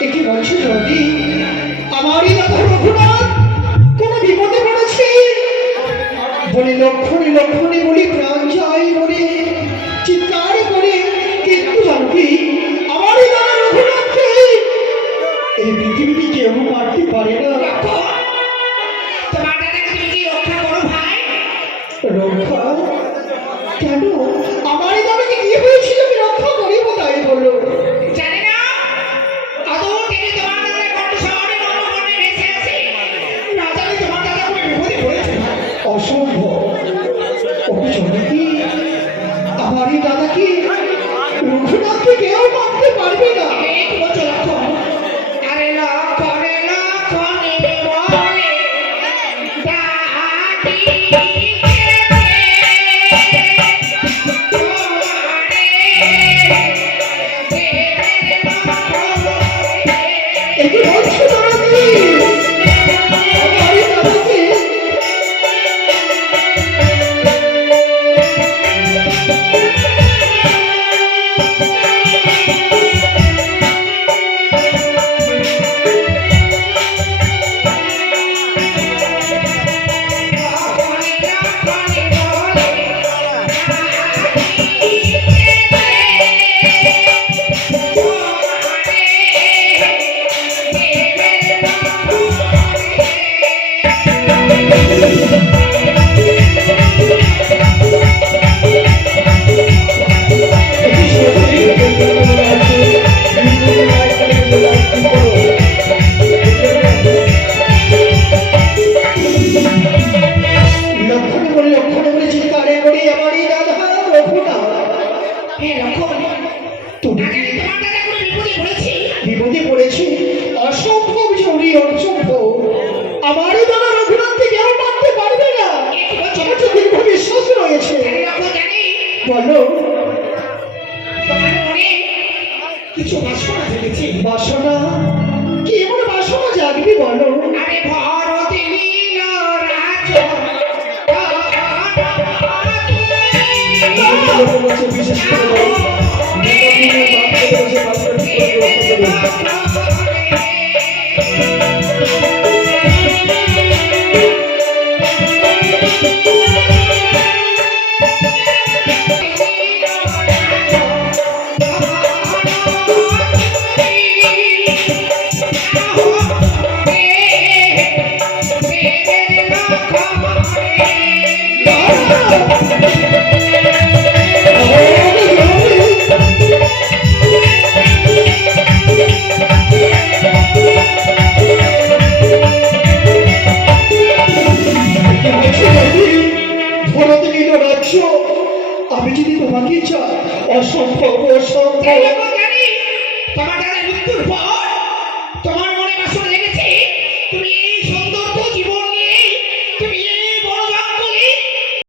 একে বলছো যদি আমারই কথা রঘুনাথ কোন বিপদে পড়েছে? বলে লক্ষণে লক্ষণে বলি প্রাণ যায় বলে চিৎকার করে কিন্তু জানবি আমারই দাদা রঘুনাথকে এই পৃথিবীতে কেউ মারতে পারে না। রক্ষা? কেন? অসম্ভব ওকে জানে কি? কেউ মানতে পারবে না। বিপদে পড়েছে? অসম্ভব জরুরি অসম্ভব। আমারই দাদা রঘুনাথকে কেউ মারতে পারবে না। দীর্ঘ বিশ্বাস রয়েছে। বলো। কিছু বাসনা জেগেছে বাসনা? কি বাসনা ঠিক তোমাকে অসংখ্য অসম্ভব তোমার মৃত্যুর পর।